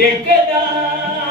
Bien queda.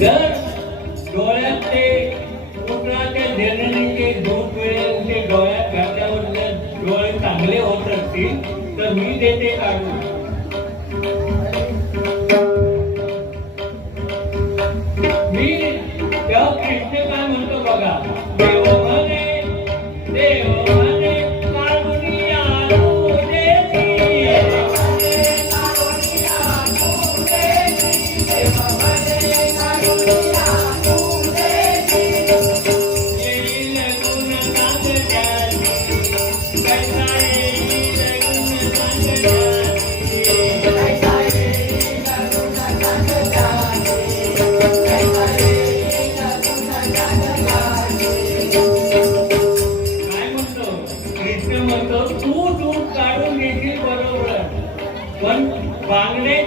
जर डोळ्यातले कोकणातल्या निर्णयाचे दोन वेळेचे डोळ्यात घातल्यावर जर डोळे चांगले होत असतील तर मी देते काढून. Bangladesh.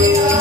Yeah.